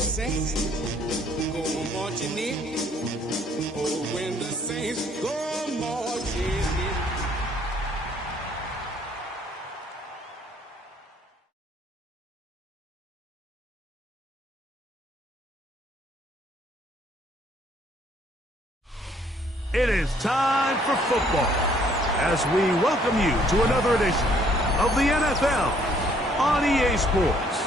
the saints go marching in. Oh, when the saints go marching in. It is time for football as we welcome you to another edition of the NFL on EA Sports.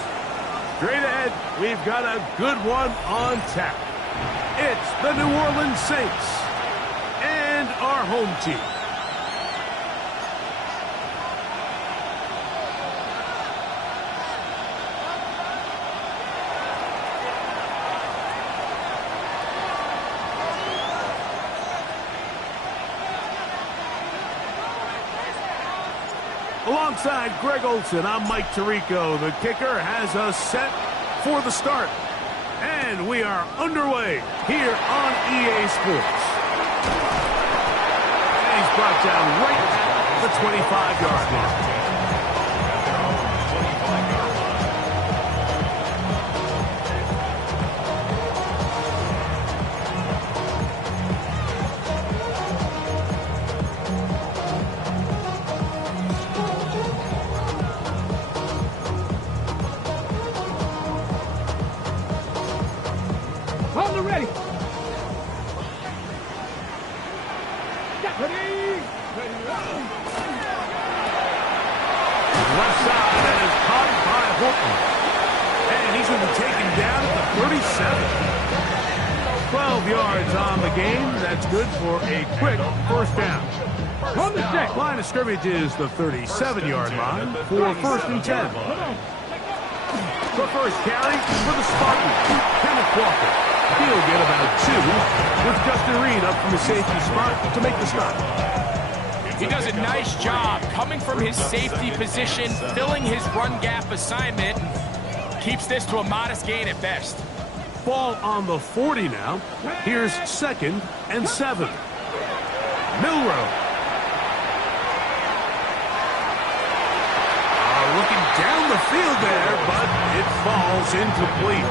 Straight ahead, we've got a good one on tap. It's the New Orleans Saints and our home team. Alongside Greg Olson, I'm Mike Tirico. The kicker has us set for the start. And we are underway here on EA Sports. And he's brought down right at the 25-yard line. Left side and is caught by Horton. And he's going to be taken down at the 37. 12 yards on the game. That's good for a quick first down. On the deck. Line of scrimmage is the 37-yard line for first and 10. The first carry for the Spartans, Kenneth Walker. He'll get about 2 with Justin Reed up from the safety spot to make the stop. He does a nice job coming from his safety position, filling his run gap assignment, keeps this to a modest gain at best. Ball on the 40 now. Here's 2nd and 7. Milroe. Looking down the field there, but it falls incomplete.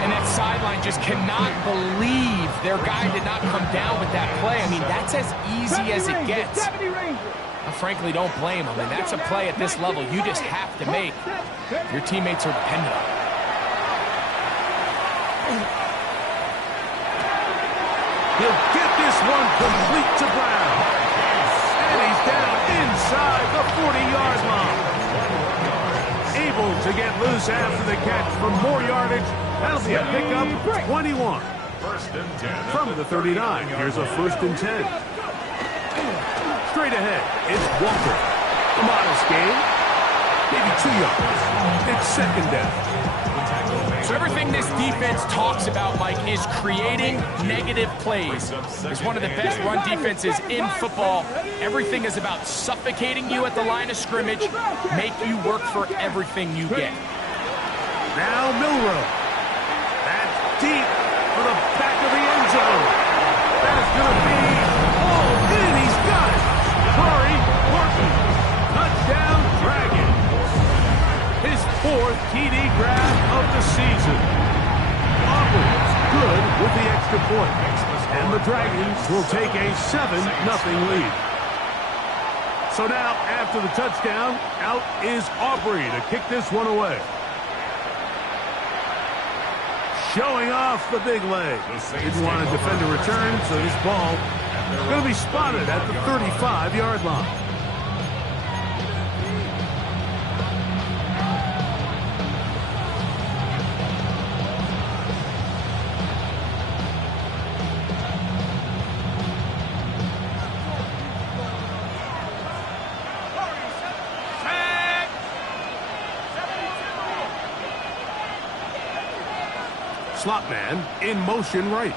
And that sideline just cannot believe their guy did not come down with that play. I mean, that's as easy as it gets. I frankly don't blame him. And that's a play at this level you just have to make. Your teammates are dependent on it. He'll get this one complete to Brown. And he's down inside the 40-yard line. Able to get loose after the catch for more yardage. That'll be a pickup, 21. From the 39, here's a 1st and 10. Straight ahead, it's Walker. A modest gain, maybe 2 yards. It's 2nd down. So everything this defense talks about, Mike, is creating negative plays. It's one of the best run defenses in football. Everything is about suffocating you at the line of scrimmage, make you work for everything you get. Now Milroe. That's deep for the back of the end zone. That is going to be all in. He's got it. Curry, Horton. Touchdown, Dragons. His 4th TD grab of the season. Auburn's good with the extra point. And the Dragons will take a 7-0 lead. So now, after the touchdown, out is Aubrey to kick this one away. Showing off the big leg. Didn't want to defend a return, so this ball going to be spotted at the 35-yard line. Slot man in motion right.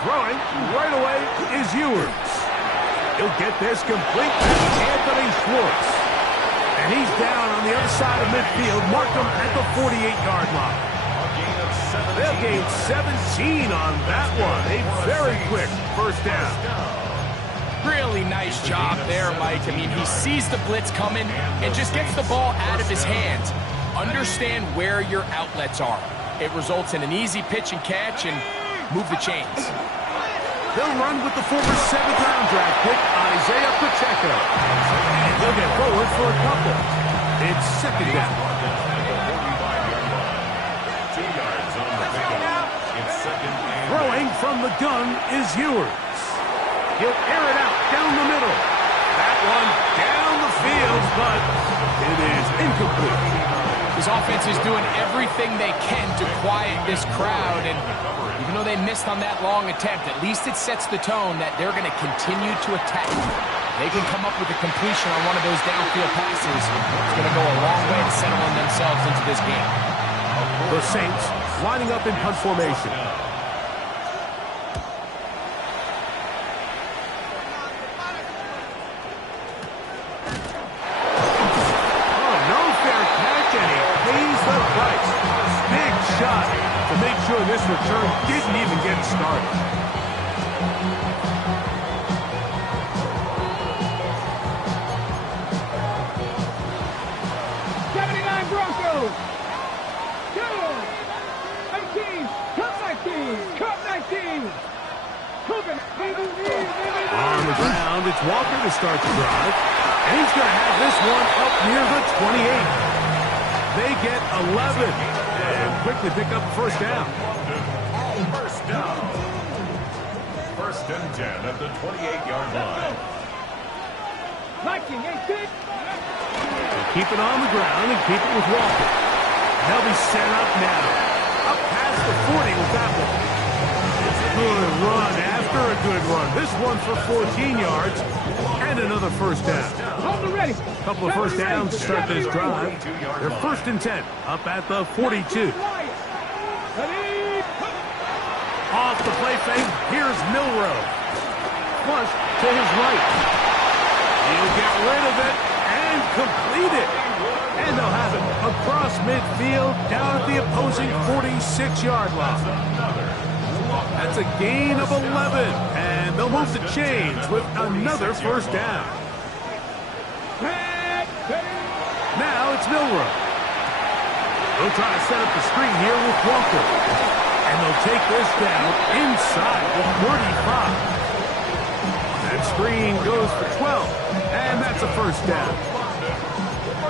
Throwing right away is Ewers. He'll get this complete to Anthony Schwartz. And he's down on the other side of midfield. Mark him at the 48-yard line. They'll gain 17 on that one. A very quick first down. Really nice job there, Mike. I mean, he sees the blitz coming and just gets the ball out of his hands. understand where your outlets are. It results in an easy pitch and catch and move the chains. They'll run with the former 7th-round draft pick, Isaiah Pacheco. And he'll get forward for a couple. It's second down. Throwing from the gun is Ewers. He'll air it out down the middle. That one down the field, but it is incomplete. His offense is doing everything they can to quiet this crowd, and even though they missed on that long attempt, at least it sets the tone that they're going to continue to attack. They can come up with a completion on one of those downfield passes. It's going to go a long way to settling themselves into this game. The Saints lining up in punt formation. To make sure this return didn't even get started. Broncos. 18. Cup 19. Cup 19. On the ground, it's Walker to start the drive. And he's going to have this one up near the 28. They get 11. And quickly pick up first down. First down. First and 10 at the 28-yard line. 19, 18. Keep it on the ground and keep it with Walker. They'll be set up now. Up past the 40 with that one. Good run after a good run. This one for 14 yards and another first down. Hold it ready. Couple of first downs to start this drive. They're first and 10 up at the 42. Off the play fake, here's Milroe. Flush to his right. He'll get rid of it and complete it. And they'll have it across midfield down at the opposing 46-yard line. That's a gain of 11. And they'll move the chains with another first down. Now it's Milroe. They'll try to set up the screen here with Walker. And they'll take this down inside the 35. That screen goes for 12. And that's a first down.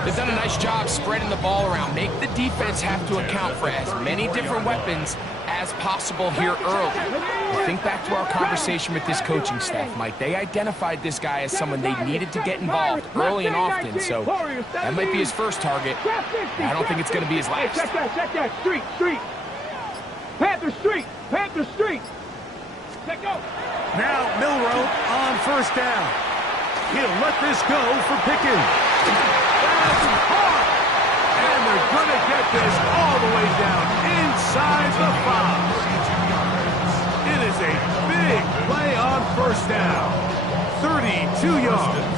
They've done a nice job spreading the ball around. Make the defense have to account for as many different weapons as possible here early. Think back to our conversation with this coaching staff, Mike. They identified this guy as someone they needed to get involved early and often, so that might be his first target. I don't think it's going to be his last. Check that. Street. Panther Street. Let go. Now Milroe on first down. He'll let this go for Pickens. That's hard. And they're going to get this all the way down inside the 5. It is a big play on first down. 32 yards.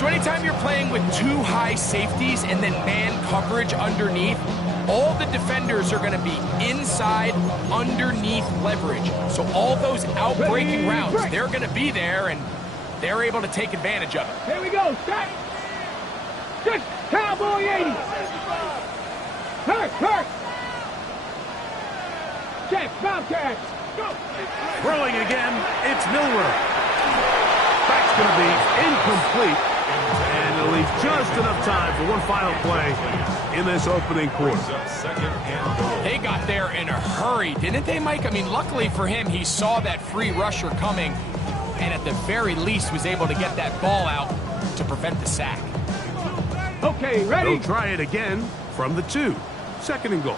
So anytime you're playing with two high safeties and then man coverage underneath, all the defenders are going to be inside, underneath leverage. So all those out-breaking routes, they're going to be there, and they're able to take advantage of it. Here we go. Set. Just Cowboy 80. Hurt. Check. Bobcat. Go. Throwing again, it's Milroe. That's going to be incomplete. And it'll leave just enough time for one final play in this opening quarter. They got there in a hurry, didn't they, Mike? I mean, luckily for him, he saw that free rusher coming and at the very least was able to get that ball out to prevent the sack. Okay, ready? They'll try it again from the 2. Second and goal.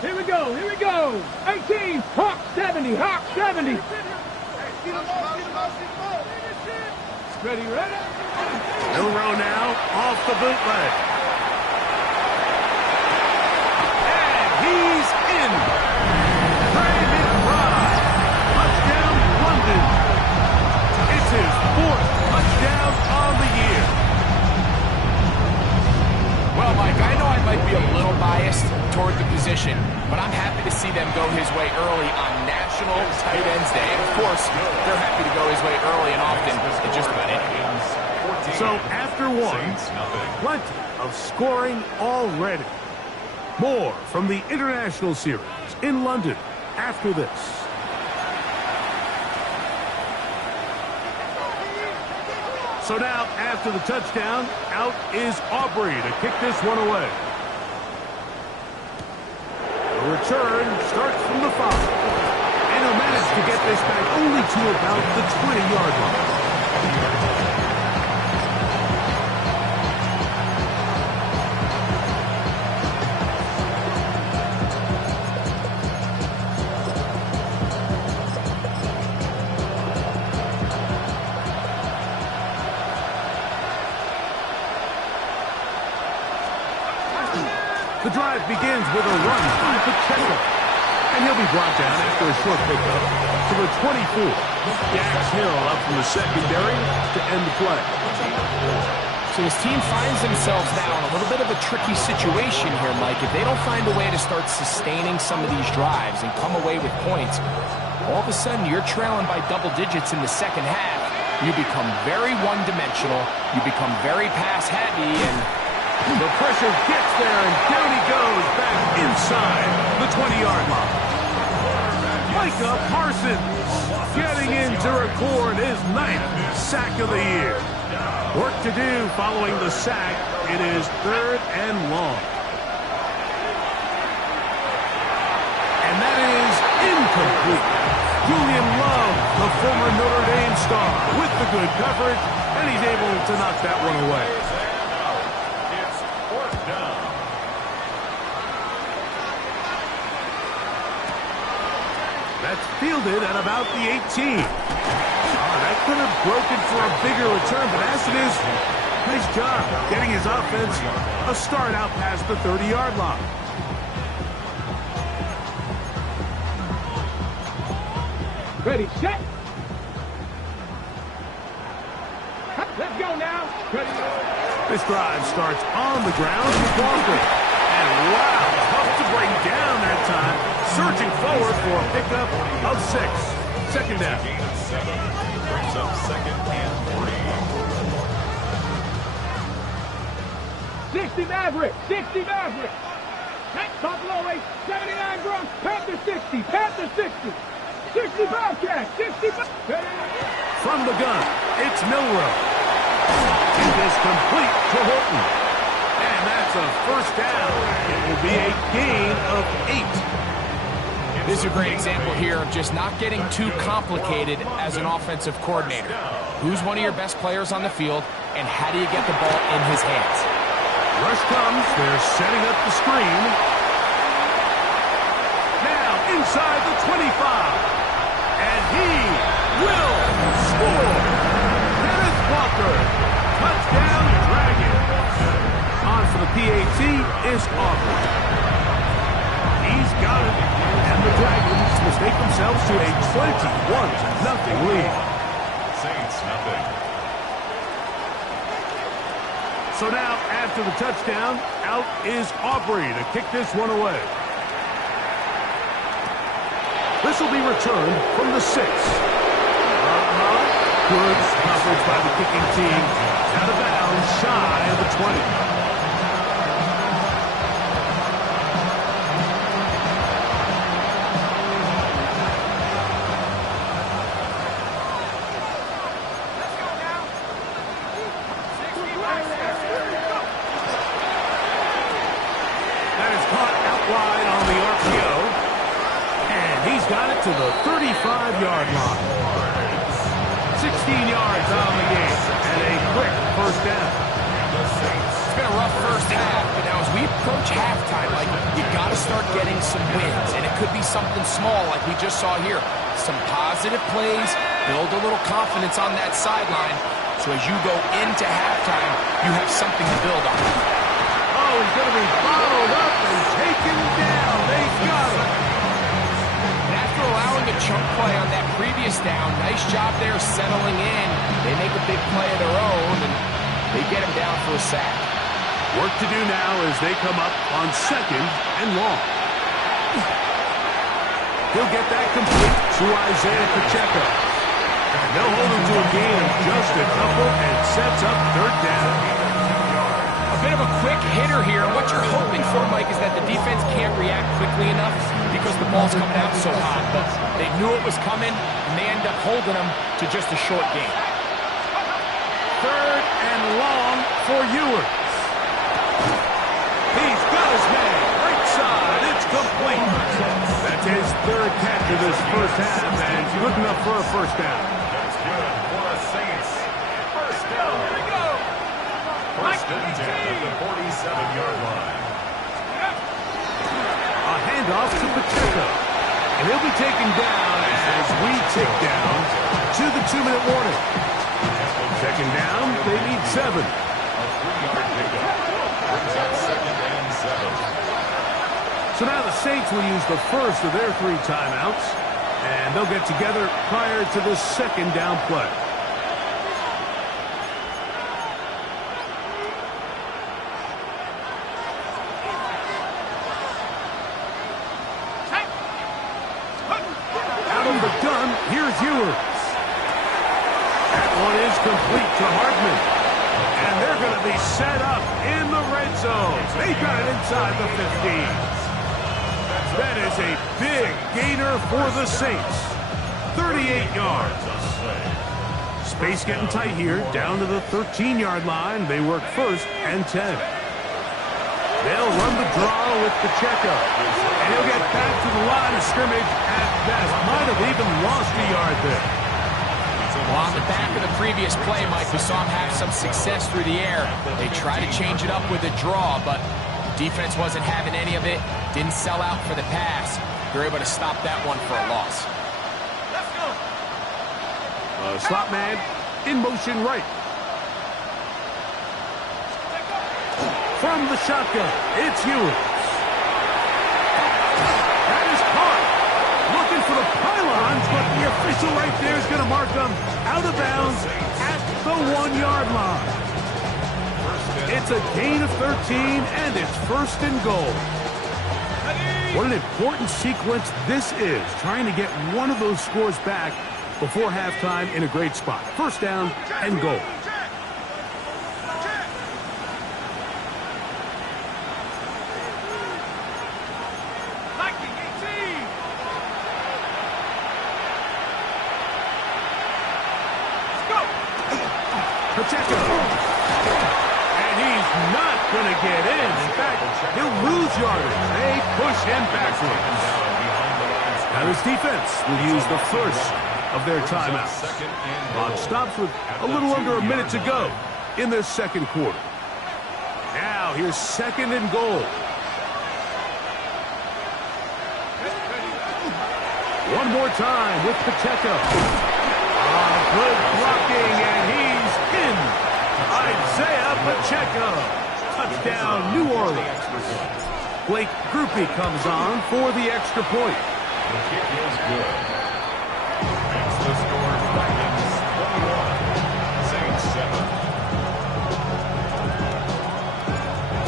Here we go. 18. Hawk 70. Ready? Milroe now off the bootleg. And he's in. Frame it right. Touchdown, London. It's his 4th touchdown on the year. Well, Mike, I know I might be a little biased toward the position, but I'm happy to see them go his way early on National Tight Ends Day. And, of course, they're happy to go his way early and often in just about anything. So after one, plenty of scoring already. More from the International Series in London after this. So now, after the touchdown, out is Aubrey to kick this one away. The return starts from the 5. And he'll manage to get this back only to about the 20-yard line. The drive begins with a run by Pacheco. And he'll be brought down after a short pickup to the 24. Dax Hill up from the secondary to end the play. So his team finds themselves now in a little bit of a tricky situation here, Mike. If they don't find a way to start sustaining some of these drives and come away with points, all of a sudden you're trailing by double digits in the second half. You become very one-dimensional. You become very pass-heavy, and the pressure gets there, and down he goes back inside the 20-yard line. Micah Parsons getting in to record his 9th sack of the year. Work to do following the sack. It is 3rd and long. And that is incomplete. Julian Love, the former Notre Dame star, with the good coverage, and he's able to knock that one away. That's fielded at about the 18. That could have broken for a bigger return, but as it is, nice job getting his offense a start out past the 30-yard line. Ready, set. Let's go now. Ready. This drive starts on the ground with Walker. And wow, tough to bring down that time. Searching forward for a pickup of 6. Second down. Gain of 7. Brings up 2nd and 3. 60 Maverick. 60 Maverick. Buffalo 8. 79 Bronx. Panther 60. Panther 60. 60 Bobcat. 60. From the gun, it's Milrow. It is complete to Horton. And that's a first down. It will be a gain of 8. This is a great example here of just not getting too complicated as an offensive coordinator. Who's one of your best players on the field, and how do you get the ball in his hands? Rush comes. They're setting up the screen. Now inside the 25. And he will score. Kenneth Walker. Touchdown, Dragons. On for the PAT is Aubrey. He's got it. And the Dragons mistake themselves to a 21-0 lead. Saints nothing. So now, after the touchdown, out is Aubrey to kick this one away. This will be returned from the 6. Good coverage by the kicking team. Out of bounds, shy of the 20. To the 35-yard line. 16 yards on the game, and a quick first down. It's been a rough first half, but now as we approach halftime, like, you got to start getting some wins, and it could be something small like we just saw here. Some positive plays, build a little confidence on that sideline, so as you go into halftime, you have something to build on. Oh, he's going to be followed up and taken down. They got him. Allowing a chunk play on that previous down. Nice job there settling in. They make a big play of their own, and they get him down for a sack. Work to do now as they come up on 2nd and long. He'll get that complete to Isaiah Pacheco. They'll hold him to a gain of just a couple and sets up third down. A bit of a quick hitter here. What you're hoping for, Mike, is that the defense can't react quickly enough because the ball's coming out so hot. But they knew it was coming, and they end up holding them to just a short gain. Third and long for Ewers. He's got his man. Right side. It's complete. That's his third catch of this first half, and he's looking up for a first down. That's good for the Saints. First down. Here we go. First and 10 at the 47-yard line. A handoff to Pacheco. And he'll be taken down as we tick down to the 2-minute warning. Second down, they need 7. A 3-yard pickup. Brings up second and 7. So now the Saints will use the first of their 3 timeouts, and they'll get together prior to the second down play. Out of the gun, here's Ewers. That one is complete to Hardman. And they're going to be set up in the red zone. They got it inside the 15. That is a big gainer for the Saints. 38 yards. Space getting tight here, down to the 13-yard line. They work first and 10. They'll run the draw with Pacheco. And he'll get back to the line of scrimmage at best. Might have even lost a yard there. Well, on the back of the previous play, Mike, we saw him have some success through the air. They tried to change it up with a draw, but defense wasn't having any of it. Didn't sell out for the pass. They're able to stop that one for a loss. Let's go. Slot man in motion right. From the shotgun, it's Ewers. That is caught. Looking for the pylons, but the official right there is going to mark them out of bounds at the 1-yard line. It's a gain of 13, and it's first and goal. What an important sequence this is, trying to get one of those scores back before halftime in a great spot. First down and goal. Pacheco. And he's not going to get in. In fact, he'll lose yardage. They push him backwards. Now this defense will use the first of their timeouts. Clock stops with a little under a minute to go in this second quarter. Now here's second and goal. One more time with Pacheco. Good blocking, and he's in. Isaiah Pacheco. Touchdown, New Orleans. Blake Grupe comes on for the extra point. The kick is good. That's the score. Vikings 21, Saints 7.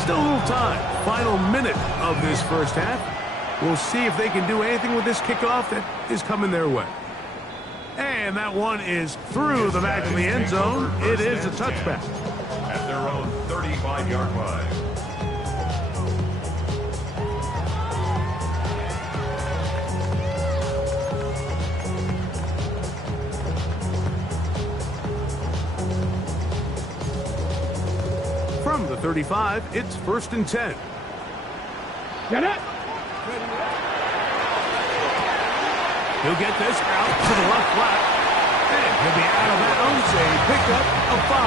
Still a little time. Final minute of this first half. We'll see if they can do anything with this kickoff that is coming their way. And that one is through the back of the end zone. It is a touchback. At their own 35-yard line. From the 35, it's first and 10. Get it. He'll get this out to the left flat. And he'll be out of bounds. A pickup of 5.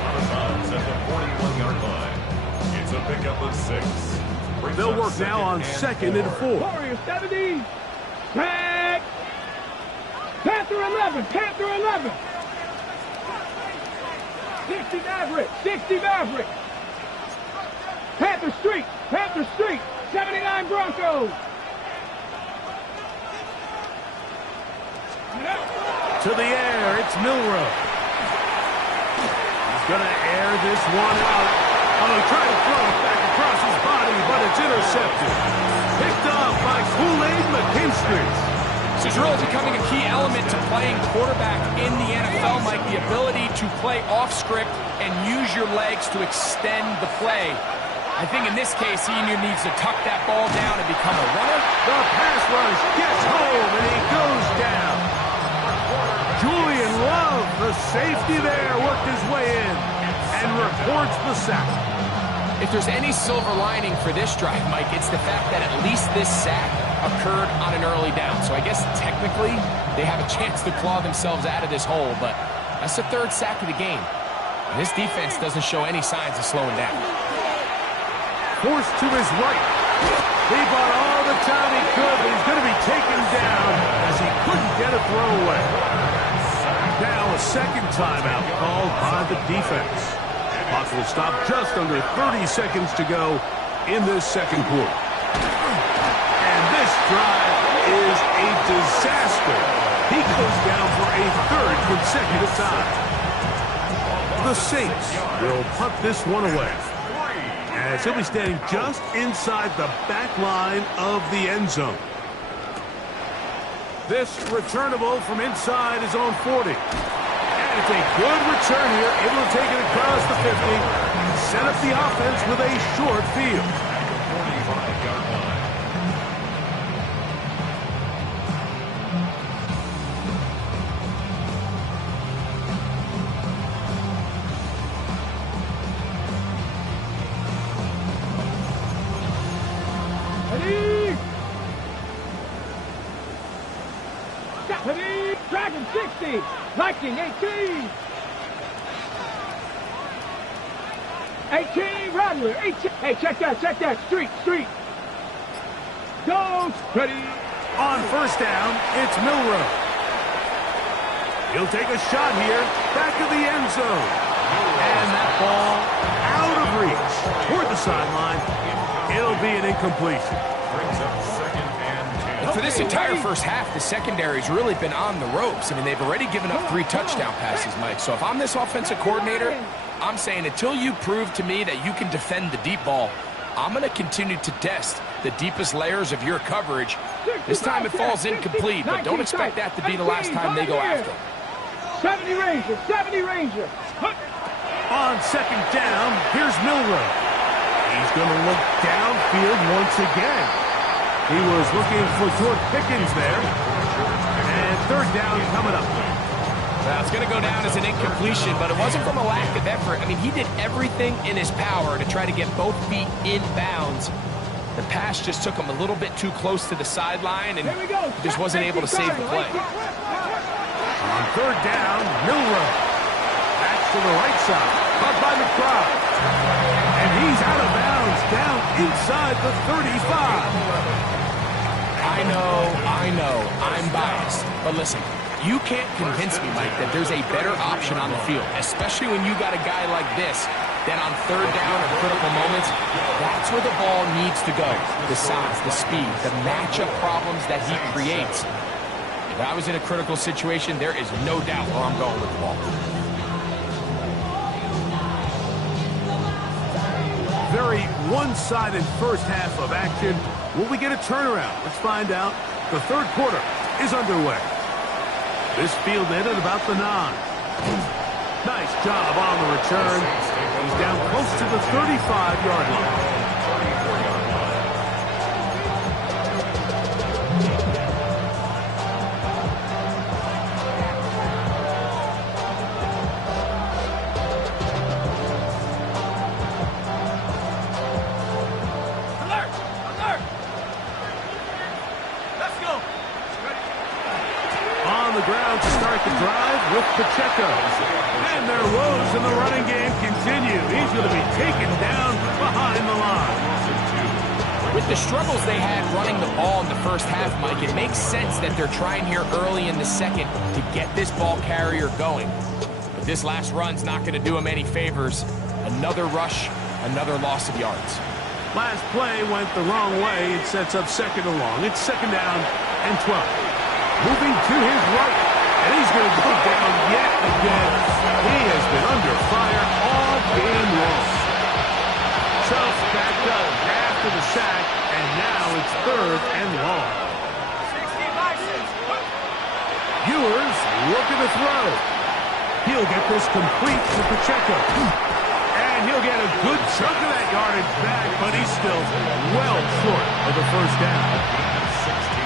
Out of bounds at the 41-yard line. It's a pickup of 6. They'll work now on second and 4. Warriors 70. Tag. Panther 11. Panther 11. 60 Maverick. 60 Maverick. Panther Street. Panther Street. 79 Broncos. To the air, it's Milrow. He's going to air this one out. Oh, trying to throw it back across his body, but it's intercepted. Picked off by Kool-Aid McKinstry. This is really becoming a key element to playing quarterback in the NFL, Mike, the ability to play off script and use your legs to extend the play. I think in this case, he needs to tuck that ball down and become a runner. The pass rush gets home, and he goes down. Julian Love, the safety there, worked his way in and reports the sack. If there's any silver lining for this drive, Mike, it's the fact that at least this sack occurred on an early down. So I guess technically they have a chance to claw themselves out of this hole, but that's the third sack of the game. And this defense doesn't show any signs of slowing down. Forced to his right. He bought all the time he could, but he's going to be taken down as he couldn't get a throw away. Now a second timeout called by the defense. Clock will stop just under 30 seconds to go in this second quarter. And this drive is a disaster. He goes down for a third consecutive time. The Saints will punt this one away, as he'll be standing just inside the back line of the end zone. This returnable from inside his own 40. And it's a good return here, able to take it across the 50, set up the offense with a short field. Dragon 60, Viking 18. 18, Rattler, 18. Hey, check that, street. Go, ready. On first down, it's Milroe. He'll take a shot here, back of the end zone. And that ball out of reach toward the sideline. It'll be an incompletion. Brings up second and 10. For this entire first half, the secondary's really been on the ropes. I mean, they've already given up 3 touchdown passes, Mike. So if I'm this offensive coordinator, I'm saying until you prove to me that you can defend the deep ball, I'm going to continue to test the deepest layers of your coverage. This time it falls incomplete, but don't expect that to be the last time they go after him. 70 Ranger. On second down, here's Milroe. He's going to look downfield once again. He was looking for George Pickens there. And third down coming up. Well, it's going to go down as an incompletion, but it wasn't from a lack of effort. I mean, he did everything in his power to try to get both feet in bounds. The pass just took him a little bit too close to the sideline, and he just wasn't able to save the play. On third down, Milroe. Back to the right side. Caught by McBride. And he's out of bounds, down inside the 35. I know, I'm biased. But listen, you can't convince me, Mike, that there's a better option on the field, especially when you got a guy like this, that on third down or critical moments, that's where the ball needs to go. The size, the speed, the matchup problems that he creates. If I was in a critical situation, there is no doubt where I'm going with the ball. Very one-sided first half of action. Will we get a turnaround? Let's find out. The third quarter is underway. This field ended about the 9. Nice job on the return. He's down close to the 35-yard line. Ground to start the drive with Pacheco. And their woes in the running game continue. He's going to be taken down behind the line. With the struggles they had running the ball in the first half, Mike, it makes sense that they're trying here early in the second to get this ball carrier going. But this last run's not going to do him any favors. Another rush, another loss of yards. Last play went the wrong way. It sets up second and long. It's second down and 12. Moving to his right, and he's going to go down yet again. He has been under fire all game long. Self backed up after the sack, and now it's third and long. 60 Vikings. looking to throw. He'll get this complete to Pacheco. And he'll get a good chunk of that yardage back, but he's still well short of the first down.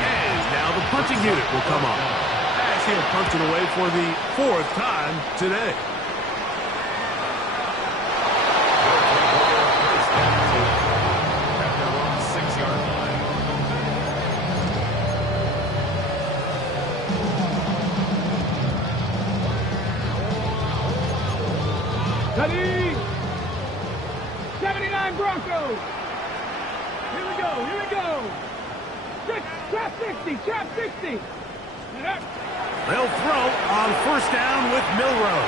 And now the punting unit will come up, as he'll punt it away for the 4th time today. Ready? 79 Broncos. Here we go, here we go. Trap 60, trap 60. They'll throw on first down with Milroe.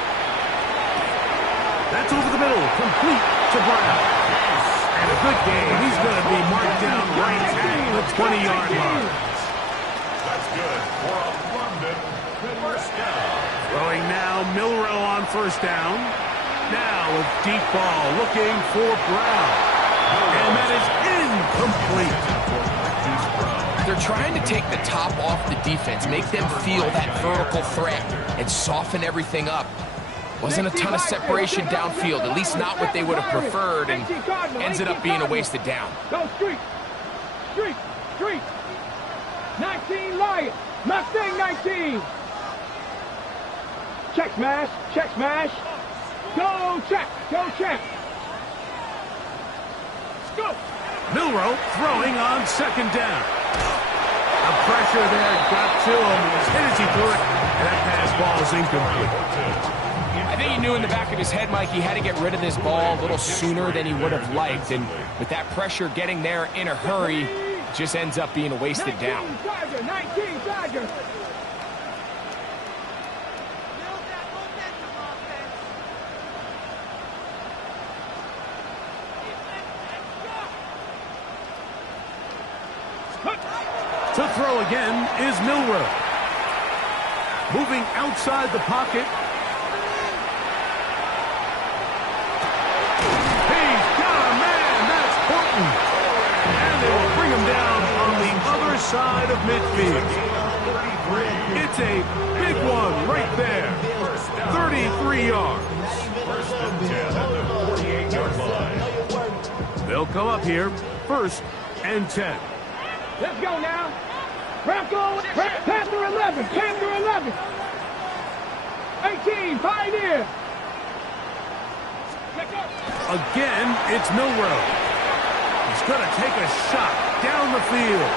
That's over the middle, complete to Brown. And a good game. He's going to be marked down right at the 20-yard line. That's good for a London first down. Throwing now, Milroe on first down. Now a deep ball looking for Brown. And that is incomplete. They're trying to take the top off the defense, make them feel that vertical threat, and soften everything up. Wasn't a ton of separation downfield, at least not what they would have preferred, and ended up being a wasted down. Go street, street, street. 19 Lions, Mustang 19. Check smash, check smash. Go check, go check. Go. Milroe throwing on second down. The pressure there got to him. As hit as he threw it, and that pass ball is incomplete. I think he knew in the back of his head, Mike, he had to get rid of this ball a little sooner than he would have liked. And with that pressure getting there in a hurry, it just ends up being a wasted down. 19 Tiger. To throw again is Milroe. Moving outside the pocket. He's got a man. That's Horton. And they will bring him down on the other side of midfield. It's a big one right there. 33 yards. First and 10 at the 48-yard line. They'll come up here. 1st and 10. Let's go now. Bronco, Panther 11, Panther 11. 18, Pioneer. Again, it's Milroe. He's going to take a shot down the field.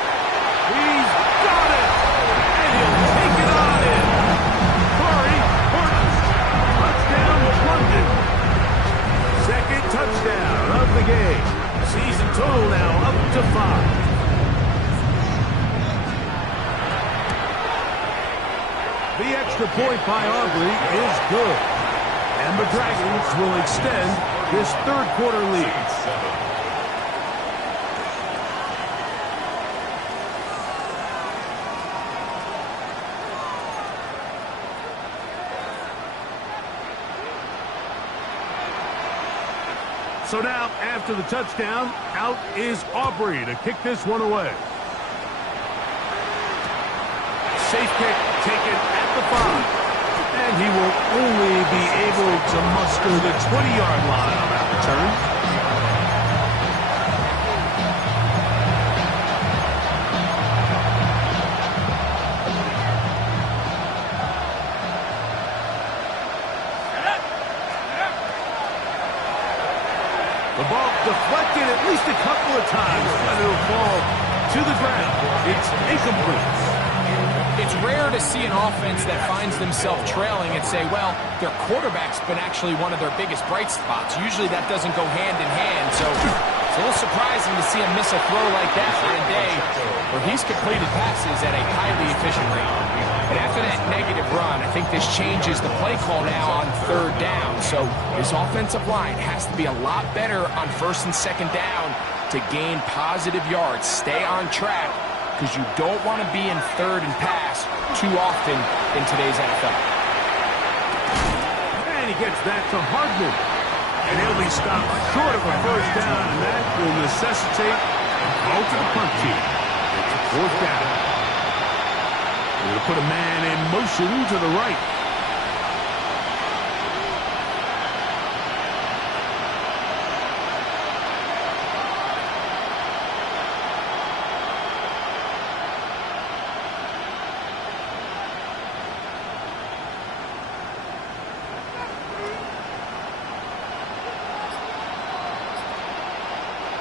He's got it. And he'll take it on in. Corey Horton. Touchdown, London. Second touchdown of the game. Season total now up to 5. The extra point by Aubrey is good. And the Dragons will extend this third quarter lead. So now, after the touchdown, out is Aubrey to kick this one away. Safe kick taken at the 5. And he will only be able to muster the 20-yard line on that return. The ball deflected at least a couple of times, but it'll fall to the ground. It's incomplete. It's rare to see an offense that finds themselves trailing and say, well, their quarterback's been actually one of their biggest bright spots. Usually that doesn't go hand in hand, so it's a little surprising to see him miss a throw like that on a day where he's completed passes at a highly efficient rate. And after that negative run, I think this changes the play call now on third down. So this offensive line has to be a lot better on first and second down to gain positive yards, stay on track, because you don't want to be in third and pass too often in today's NFL. And he gets that to Hardman. And he'll be stopped short of a first down, and that will necessitate a call to the punt team. It's a 4th down. They're going to put a man in motion to the right.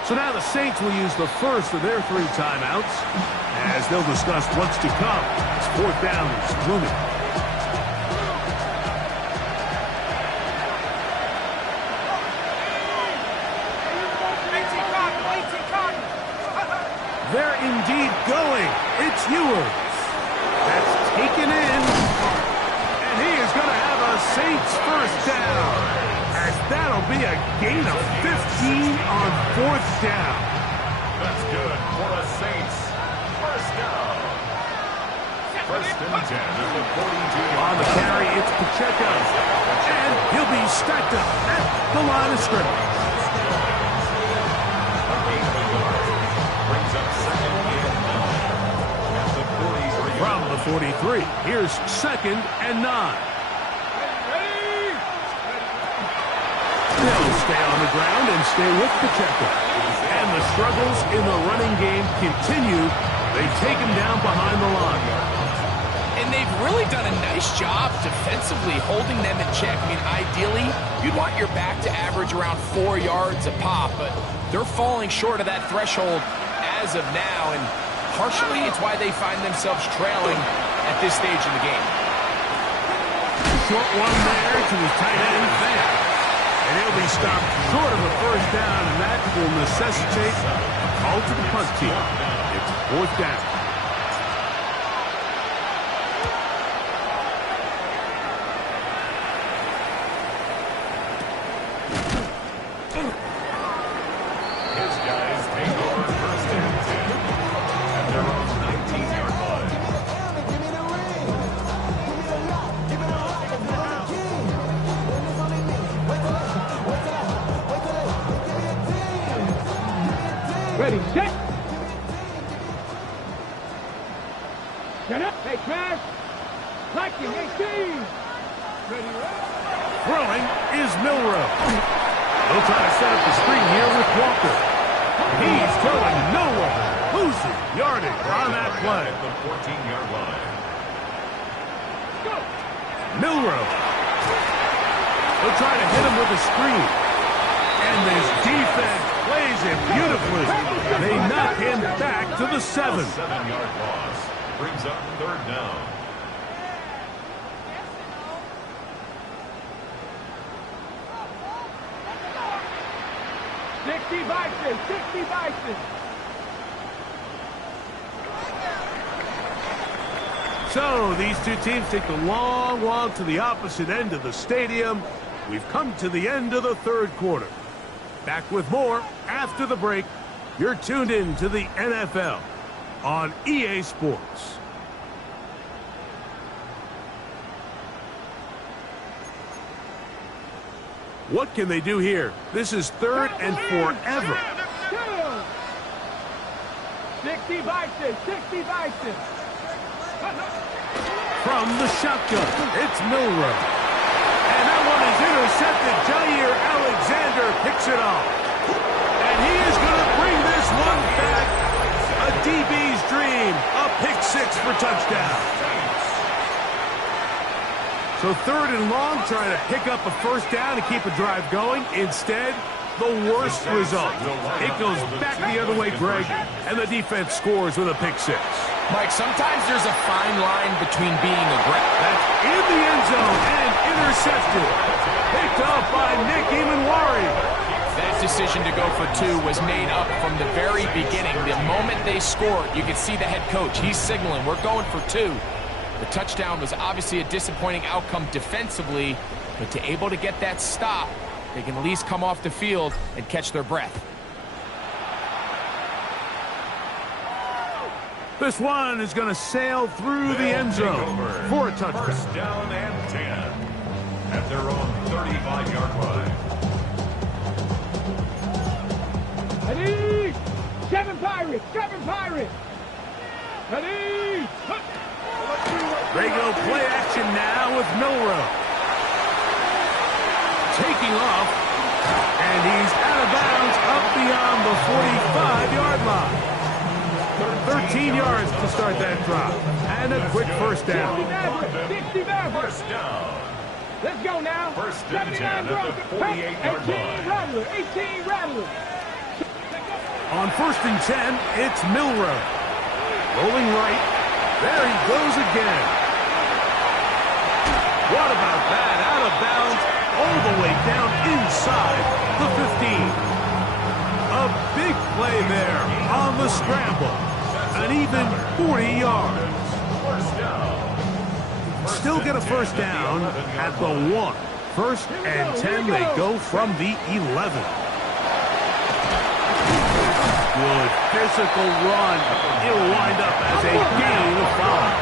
So now the Saints will use the first of their 3 timeouts as they'll discuss what's to come. It's 4th down is looming. They're indeed going. It's Ewers. That's taken in. And he is going to have a Saints first down. As that'll be a gain of 15 on 4th down. That's good for the Saints. First down. First and 10 at the 42. On the carry, it's Pacheco. And he'll be stacked up at the line of scrimmage. Brings up second and 9 at the 43. From the 43, here's 2nd and 9. They'll stay on the ground and stay with Pacheco. And the struggles in the running game continue. They take him down behind the line. And they've really done a nice job defensively holding them in check. I mean, ideally, you'd want your back to average around 4 yards a pop, but they're falling short of that threshold as of now, and partially it's why they find themselves trailing at this stage in the game. Short one there to the tight end there. And he'll be stopped short of a first down, and that will necessitate a call to the punt team. It's 4th down. His guys take over first and 10 at their own 19-yard line. Ready, set. Get up. Hey, Trash. Collecting, 18. Ready, Throwing is Milrow. They'll try to set up the screen here with Walker. He's throwing nowhere. Losing yardage on that play. At the 14-yard line. Milrow. They'll try to hit him with a screen. And this defense plays it beautifully. They knock him back to the 7. 7-yard loss. Brings up 3rd down. $60 Bison. So these two teams take the long walk to the opposite end of the stadium. We've come to the end of the 3rd quarter. Back with more after the break. You're tuned in to the NFL on EA Sports. What can they do here? This is 3rd and forever. 60 Bison. From the shotgun, it's Milrow. And that one is intercepted. Jair Alexander picks it off. And he is going to bring this one back. A DB's dream. A pick 6 for touchdown. So 3rd and long, trying to pick up a first down and keep a drive going. Instead, the worst result. It goes back the other way, Greg, and the defense scores with a pick 6. Mike, sometimes there's a fine line between being aggressive. That's in the end zone and intercepted. Picked up by Nick Emanwari. That decision to go for 2 was made up from the very beginning. The moment they scored, you could see the head coach. He's signaling, we're going for 2. The touchdown was obviously a disappointing outcome defensively, but to able to get that stop, they can at least come off the field and catch their breath. This one is going to sail through the end zone for a touchdown. First down and 10 at their own 35-yard line. Ready? 7 Pirates. Ready? They go play action now with Milrow. Taking off, and he's out of bounds up beyond the 45-yard line. 13 yards to start that drive, and a quick first down. 60 Maverick. First down. Let's go now. First and 10 at the 48-yard 18 line. Rattler. 18 Rattler. On first and 10, it's Milrow. Rolling right. There he goes again. What about that? Out of bounds all the way down inside the 15. A big play there on the scramble. An even 40 yards. First down. Still get a first down at the 1. First and 10, they go from the 11. Good physical run. It'll wind up as a gain of 5.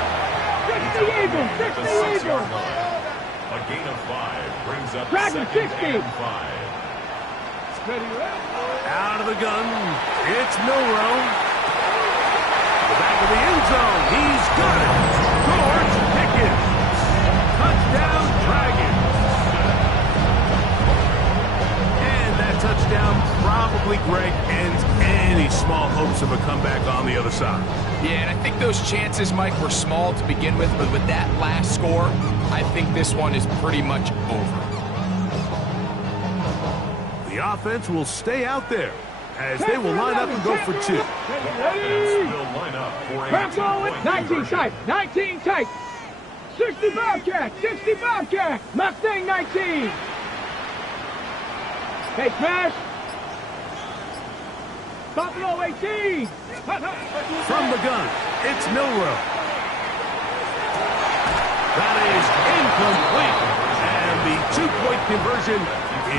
60 Eagles. A gain of 5 brings up Dragon, 60. second and 5. Out of the gun, it's Milrow. The back of the end zone, he's got it. George Pickens. Touchdown, Dragons. And that touchdown probably, Greg, ends any small hopes of a comeback on the other side. Yeah, and I think those chances, Mike, were small to begin with, but with that last score, I think this one is pretty much over. The offense will stay out there as they will line up and go for 2. The offense will line up for a Back going. 2-point 19 conversion. tight. 19 tight. 65 cat. 65 cat. Mustang 19. Hey, Smash. Buffalo 18. From the gun, it's Milrow. That is incomplete. And the 2-point conversion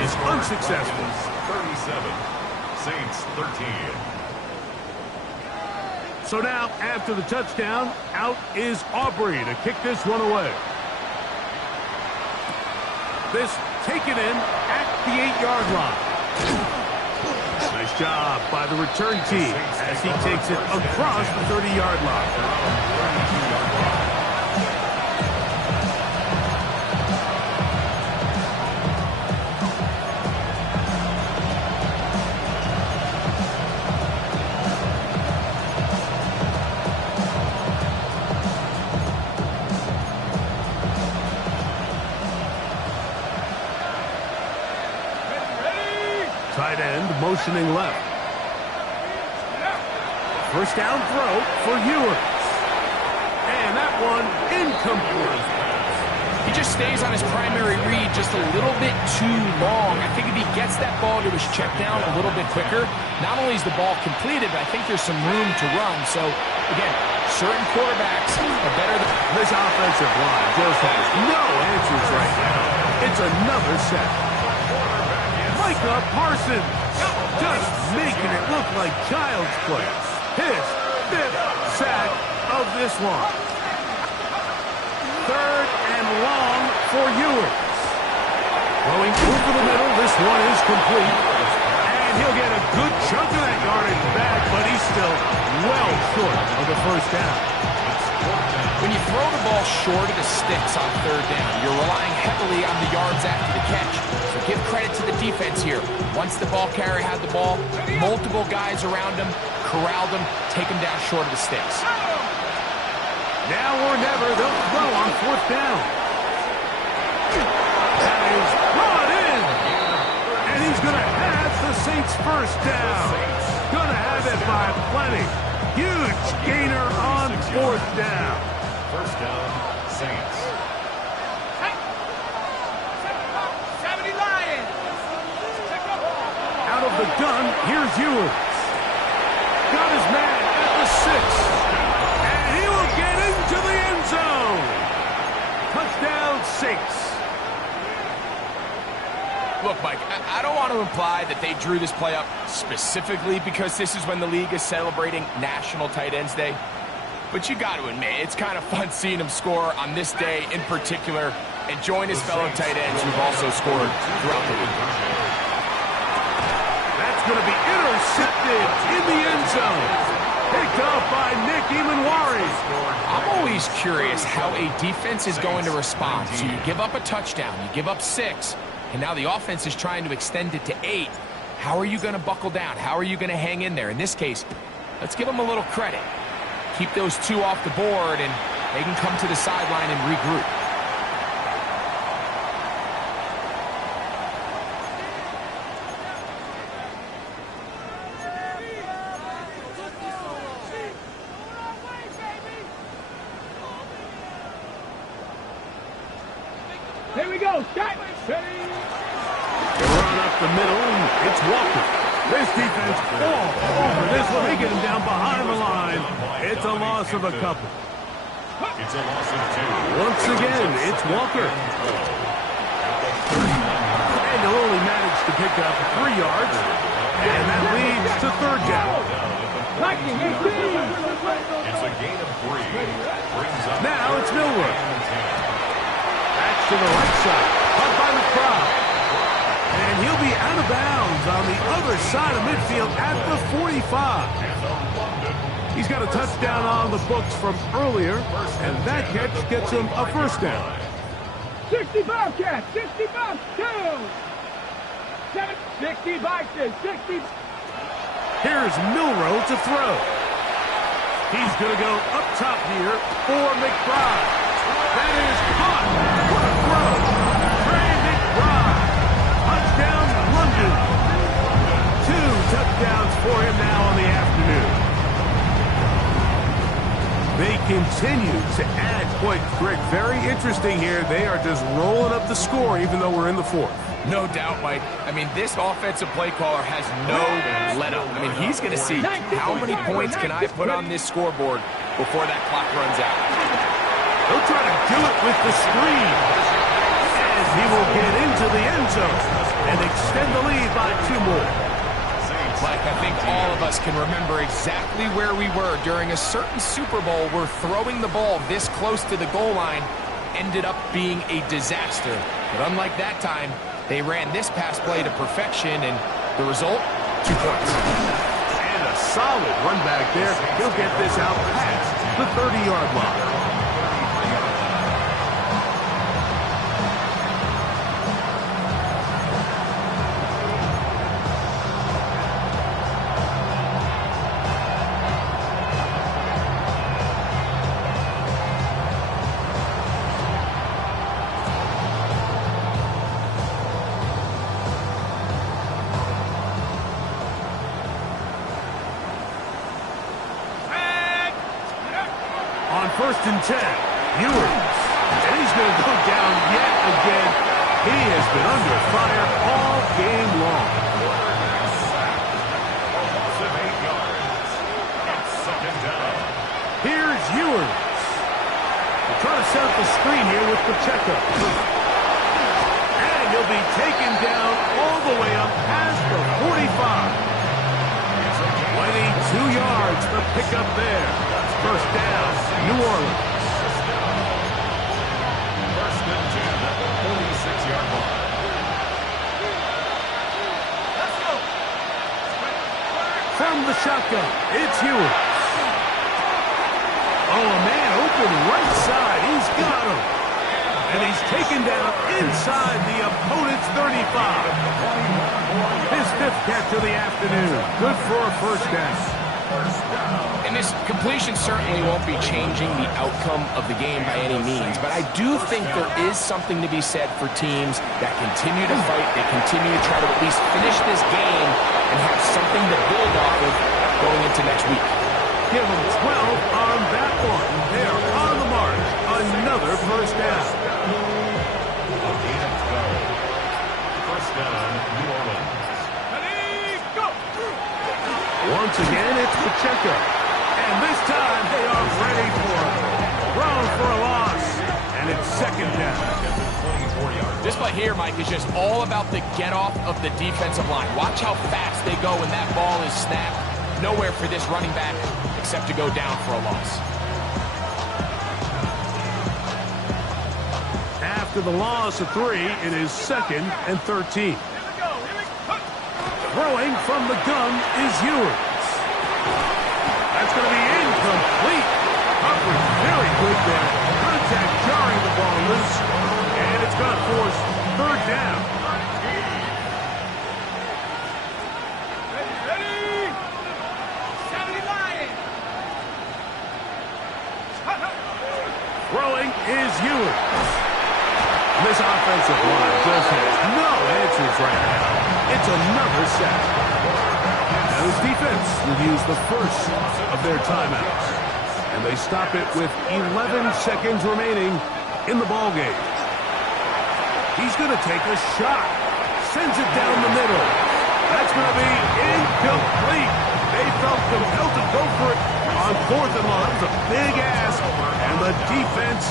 is unsuccessful. 37. Saints 13. So now, after the touchdown, out is Aubrey to kick this one away. This taken in at the 8-yard line. Nice job by the return team as he takes it across the 30-yard line. Tight end motioning left. First down throw for Ewers. And that one incomplete. He just stays on his primary read just a little bit too long. I think if he gets that ball to his check down a little bit quicker, not only is the ball completed, but I think there's some room to run. So, again, certain quarterbacks are better than... This offensive line just has no answers right now. It's another set. Micah Parsons just making it look like child's play. His 5th sack of this one. 3rd and long for Ewers. Going over the middle, this one is complete. And he'll get a good chunk of that yardage back, but he's still well short of the first down. When you throw the ball short of the sticks on 3rd down, you're relying heavily on the yards after the catch. So give credit to the defense here. Once the ball carrier had the ball, multiple guys around him, corralled him, take him down short of the sticks. Now or never, they'll throw on 4th down. That is brought in. And he's going to have the Saints first down. Going to have it by plenty. Huge gainer on 4th down. First down, Saints. 70 Lions. Out of the gun, here's Ewers. Got his man at the 6. And he will get into the end zone. Touchdown, Saints. Look, Mike, I don't want to imply that they drew this play up specifically because this is when the league is celebrating National Tight Ends Day. But you got to admit, it's kind of fun seeing him score on this day in particular and join his fellow tight ends who've also scored throughout the league. That's going to be intercepted in the end zone. Picked up by Nick Emanwari. I'm always curious how a defense is going to respond. So you give up a touchdown, you give up 6, and now the offense is trying to extend it to 8. How are you going to buckle down? How are you going to hang in there? In this case, let's give them a little credit. Keep those 2 off the board, and they can come to the sideline and regroup. Here we go. Start. They run up the middle. It's Walker. This defense all over this one. They get him down behind the line. It's a loss of a couple. It's a loss of 2. Once again, it's Walker. And they'll only manage to pick up 3 yards. And that leads to 3rd down. It's a gain of 3. Brings up Now it's Milroe. Back to the right side. Caught by McBride. And he'll be out of bounds on the other side of midfield at the 45. He's got a touchdown on the books from earlier, and that catch gets him a 1st down. 65 catch. 65 2. 60 boxes. 60. Here's Milroe to throw. He's going to go up top here for McBride. That is caught. What a throw. Trey McBride. Touchdown, London. 2 touchdowns for him now on the afternoon. They continue to add points. Greg, very interesting here. They are just rolling up the score even though we're in the 4th. No doubt, Mike. I mean, this offensive play caller has no let-up. I mean, he's going to see how many points can I put on this scoreboard before that clock runs out. He'll try to do it with the screen. And he will get into the end zone and extend the lead by 2 more. Mike, I think all of us can remember exactly where we were during a certain Super Bowl where throwing the ball this close to the goal line ended up being a disaster. But unlike that time, they ran this pass play to perfection, and the result, 2 points. And a solid run back there. He'll get this out past the 30-yard line. On 1st and 10, Ewers. And he's going to go down yet again. He has been under fire all game long. a loss of 8 yards. It's 2nd down. Here's Ewers. They're trying to set up the screen here with Pacheco. And he'll be taken down all the way up past the 45. 22 yards for pickup there. 1st down, New Orleans. 1st and 10 at the 46-yard line. Let's go. From the shotgun, it's Ewers. Oh, a man open right side. He's got him. And he's taken down inside the opponent's 35. His 5th catch of the afternoon. Good for a 1st down. And this completion certainly won't be changing the outcome of the game by any means, but I do think there is something to be said for teams that continue to fight, they continue to try to at least finish this game and have something to build off of going into next week. Give them 12 on that one. They are on the mark. Another 1st down. First down, New Orleans. Once again, it's Pacheco. And this time, they are ready for it. Thrown for a loss. And it's 2nd down. 24 yards. This play here, Mike, is just all about the get-off of the defensive line. Watch how fast they go when that ball is snapped. Nowhere for this running back except to go down for a loss. After the loss of 3, it is 2nd and 13. Throwing from the gun is Ewers. That's going to be incomplete. Coverage very good there. Contact jarring the ball loose. And it's going to force third down. Ready? 79. Throwing is Ewing. This offensive line just has no answers right now. It's another sack. Now this defense will use the first of their timeouts. And they stop it with 11 seconds remaining in the ballgame. He's going to take a shot. Sends it down the middle. That's going to be incomplete. They felt compelled to go for it on 4th and long. That was a big ask. And the defense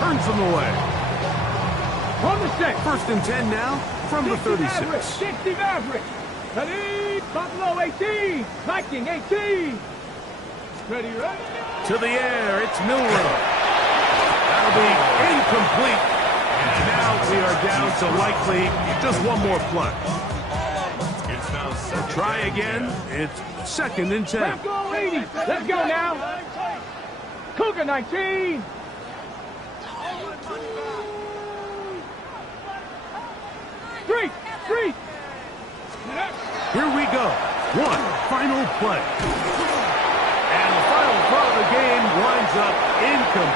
turns them away. On the set. 1st and 10 now from the 36. 60 Maverick. Ready? Buffalo 18. Viking 18. Ready, ready? To the air, it's Milrow. That'll be incomplete. And now we are down to likely just one more play. We'll try again. It's 2nd and 10. Buffalo 80. Let's go now. Cougar 19. Street. Here we go. One final play. And the final throw of the game winds up incomplete.